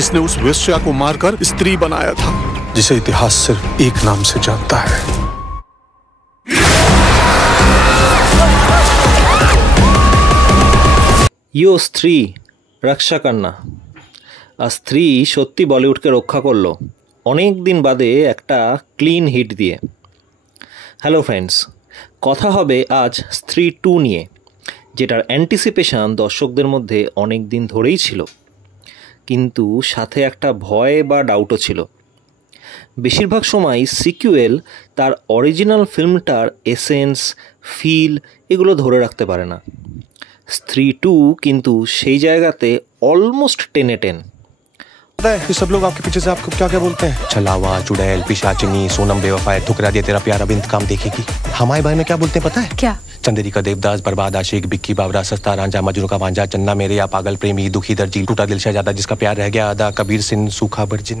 जिसने उस वेश्या को मारकर स्त्री बनाया था, जिसे इतिहास सिर्फ एक नाम से जानता है। ইয়ো স্ত্রী রক্ষা কান্না। আর স্ত্রী সত্যি বলিউডকে রক্ষা করলো অনেক দিন বাদে একটা ক্লিন হিট দিয়ে। হ্যালো ফ্রেন্ডস, কথা হবে আজ স্ত্রী 2 নিয়ে, যেটার অ্যান্টিসিপেশন দর্শকদের মধ্যে অনেক দিন ধরেই ছিল, কিন্তু সাথে একটা ভয় বা ডাউটও ছিল। বেশিরভাগ সময় সিকুয়েল তার অরিজিনাল ফিল্মটার এসেন্স, ফিল এগুলো ধরে রাখতে পারে না। স্ত্রী 2 কিন্তু সেই জায়গাতে অলমোস্ট 10/10। ये सब लोग आपके पीछे से आपको क्या क्या बोलते हैं? छलावा, चुड़ैल, पिशाचिनी, सोनम बेवफा, ठुकरा दिया तेरा प्यार, अब इंतकाम देखेगी। हमारे बारे में क्या बोलते हैं पता है? क्या? चंदेरी का देवदास, बर्बाद आशिक, बिक्की बावरा, सस्ता रांझा, मजनू का वांझा, चन्ना मेरे या पागल प्रेमी, दुखी दर्जी, टूटा दिल शहजादा, जिसका प्यार रह गया आधा, कबीर सिंह, सूखा बर्जिन।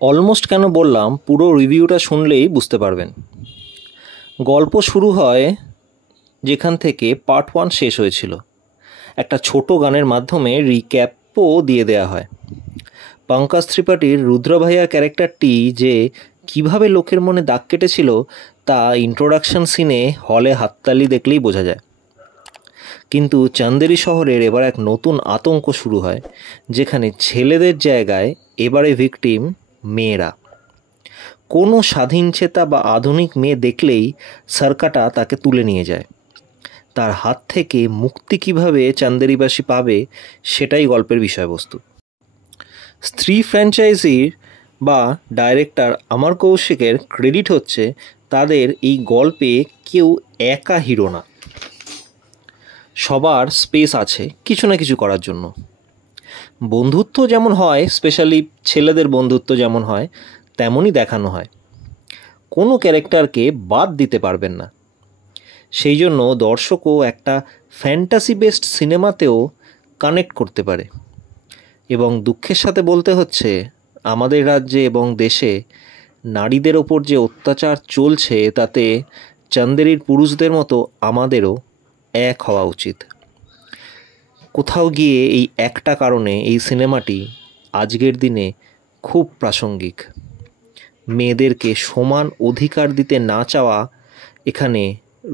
অলমোস্ট কেন বললাম, পুরো রিভিউটা শুনলেই বুঝতে পারবেন। গল্প শুরু হয় যেখান থেকে পার্ট 1 শেষ হয়েছিল, একটা ছোট গানের মাধ্যমে রিক্যাপও দিয়ে দেওয়া হয়। পঙ্কজ ত্রিপাঠীর রুদ্র ভাইয়া ক্যারেক্টারটি যে কিভাবে লোকের মনে দাগ কেটেছিল তা ইন্ট্রোডাকশন সিনে হলে হাততালি দেখলেই বোঝা যায়। কিন্তু চান্দেরি শহরের এবার এক নতুন আতঙ্ক শুরু হয়, যেখানে ছেলেদের জায়গায় এবারে ভিকটিম মেয়েরা। কোনো স্বাধীনচেতা বা আধুনিক মেয়ে দেখলেই সরকাটা তাকে তুলে নিয়ে যায়। তার হাত থেকে মুক্তি কিভাবে চান্দেরিবাসী পাবে, সেটাই গল্পের বিষয়বস্তু। স্ত্রী ফ্র্যাঞ্চাইজির বা ডাইরেক্টর অমর কৌশিকের ক্রেডিট হচ্ছে তাদের এই গল্পে কেউ একা হিরো না, সবার স্পেস আছে কিছু না কিছু করার জন্য। বন্ধুত্ব যেমন হয়, স্পেশালি ছেলেদের বন্ধুত্ব যেমন হয়, তেমনই দেখানো হয়। কোনো ক্যারেক্টারকে বাদ দিতে পারবেন না। সেই জন্য দর্শকও একটা ফ্যান্টাসি বেসড সিনেমাতেও কানেক্ট করতে পারে। এবং দুঃখের সাথে বলতে হচ্ছে, আমাদের রাজ্যে এবং দেশে নারীদের ওপর যে অত্যাচার চলছে, তাতে চান্দেরির পুরুষদের মতো আমাদেরও এক হওয়া উচিত। কোথাও গিয়ে এই একটা কারণে এই সিনেমাটি আজকের দিনে খুব প্রাসঙ্গিক। মেয়েদেরকে সমান অধিকার দিতে না চাওয়া এখানে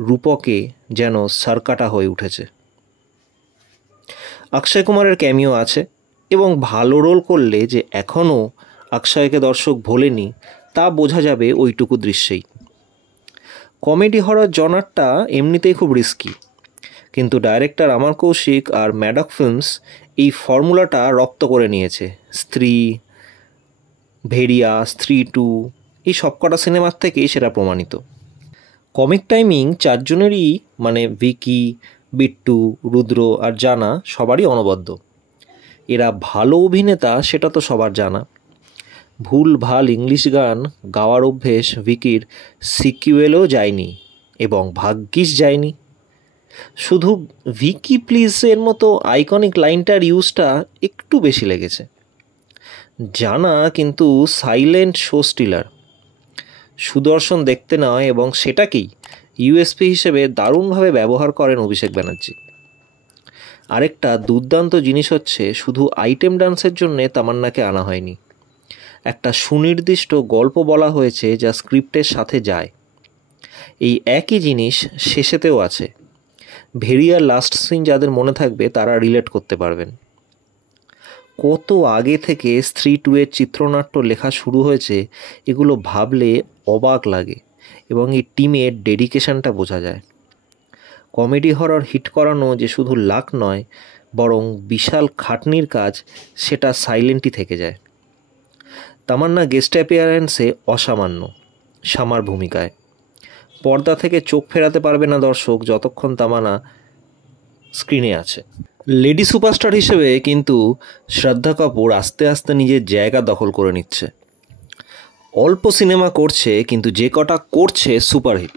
রূপকে যেন সরকাটা হয়ে উঠেছে। অক্ষয় কুমারের ক্যামিও আছে, এবং ভালো রোল করলে যে এখনও অক্ষয়কে দর্শক ভোলেনি তা বোঝা যাবে ওইটুকু দৃশ্যেই। কমেডি হরর জনারটা এমনিতেই খুব রিস্কি, কিন্তু ডাইরেক্টর অমর কৌশিক আর ম্যাডক ফিল্মস এই ফর্মুলাটা রপ্ত করে নিয়েছে। স্ত্রী, ভেড়িয়া, স্ত্রী 2 এই সবকটা সিনেমার থেকেই সেটা প্রমাণিত। কমিক টাইমিং চারজনেরই, মানে ভিকি, বিট্টু, রুদ্র আর জানা, সবারই অনবদ্য। এরা ভালো অভিনেতা সেটা তো সবার জানা। ভুল ভাল ইংলিশ গান গাওয়ার অভ্যেস ভিকির সিকুয়েলেও যায়নি, এবং ভাগ্যিস যায়নি। শুধু ভিকি প্লিজের মতো আইকনিক লাইনটার ইউজটা একটু বেশি লেগেছে। জানা কিন্তু সাইলেন্ট শো স্টিলার, সুদর্শন দেখতে নয়, এবং সেটাকেই ইউএসপি হিসেবে দারুণভাবে ব্যবহার করেন অভিষেক ব্যানার্জি। আরেকটা দুর্দান্ত জিনিস হচ্ছে, শুধু আইটেম ডান্সের জন্যে তামান্নাকে আনা হয়নি। একটা সুনির্দিষ্ট গল্প বলা হয়েছে যা স্ক্রিপ্টের সাথে যায়। এই একই জিনিস শেষেতেও আছে। ভেড়িয়ার লাস্ট সিন যাদের মনে থাকবে তারা রিলেট করতে পারবেন। কত আগে থেকে স্ত্রী 2 এর চিত্রনাট্য লেখা শুরু হয়েছে, এগুলো ভাবলে অবাক লাগে, এবং এই টিমের ডেডিকেশনটা বোঝা যায়। কমেডি হরর হিট করানো যে শুধু লাক নয়, বরং বিশাল খাটনির কাজ, সেটা সাইলেন্টই থেকে যায়। তামান্না গেস্ট অ্যাপিয়ারেন্সে অসামান্য, শামার ভূমিকায়। পর্দা থেকে চোখ ফেরাতে পারবে না দর্শক যতক্ষণ তামান্না স্ক্রিনে আছে। লেডি সুপারস্টার হিসেবে কিন্তু শ্রদ্ধা কাপুর আস্তে আস্তে নিজের জায়গা দখল করে নিচ্ছে। অল্প সিনেমা করছে, কিন্তু যে কটা করছে সুপারহিট।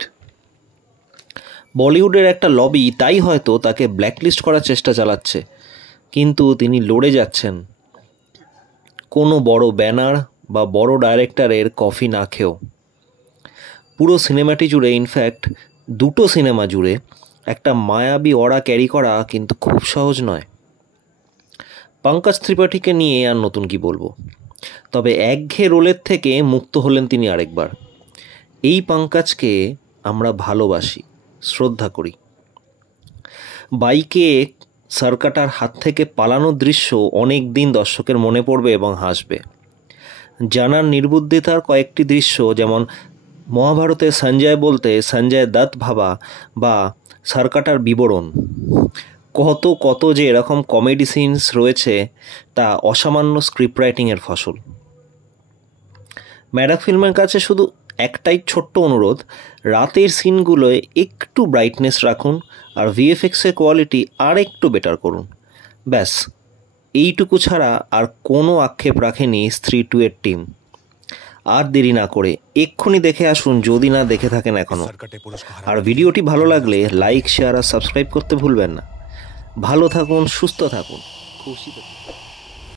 বলিউডের একটা লবি তাই হয়তো তাকে ব্ল্যাকলিস্ট করার চেষ্টা চালাচ্ছে, কিন্তু তিনি লড়ে যাচ্ছেন কোনো বড় ব্যানার বা বড় ডাইরেক্টরের কফি না খেয়েও। পুরো সিনেমাটি জুড়ে, ইনফ্যাক্ট 2টো সিনেমা জুড়ে একটা মায়াবী অরা ক্যারি করা কিন্তু খুব সহজ নয়। পঙ্কজ ত্রিপাঠীকে নিয়ে আর নতুন কি বলবো, তবে একঘেয়ে রোলের থেকে মুক্ত হলেন তিনি আরেকবার। এই পঙ্কজকে আমরা ভালোবাসি, শ্রদ্ধা করি। বাইকে সরকাটার হাত থেকে পালানোর দৃশ্য অনেক দিন দর্শকের মনে পড়বে এবং হাসবে। জানার নির্বুদ্ধিতার কয়েকটি দৃশ্য, যেমন মহাভারতে সঞ্জয় বলতে সঞ্জয় দত্ত ভাবা বা সরকাটার বিবরণ, কত কত যে এরকম কমেডি সিনস রয়েছে তা অসামান্য স্ক্রিপ্ট রাইটিংয়ের ফসল। ম্যাডাক ফিল্মের কাছে শুধু একটাই ছোট্ট অনুরোধ, রাতের সিনগুলোয় একটু ব্রাইটনেস রাখুন আর ভিএফএক্সের কোয়ালিটি আর একটু বেটার করুন। ব্যাস, এইটুকু ছাড়া আর কোনো আক্ষেপ রাখেনি স্ত্রী 2 এর টিম। আর দেরি না করে এক্ষুনি দেখে আসুন যদি না দেখে থাকেন এখনও। আর ভিডিওটি ভালো লাগলে লাইক, শেয়ার আর সাবস্ক্রাইব করতে ভুলবেন না। ভালো থাকুন, সুস্থ থাকুন, খুশি থাকুন।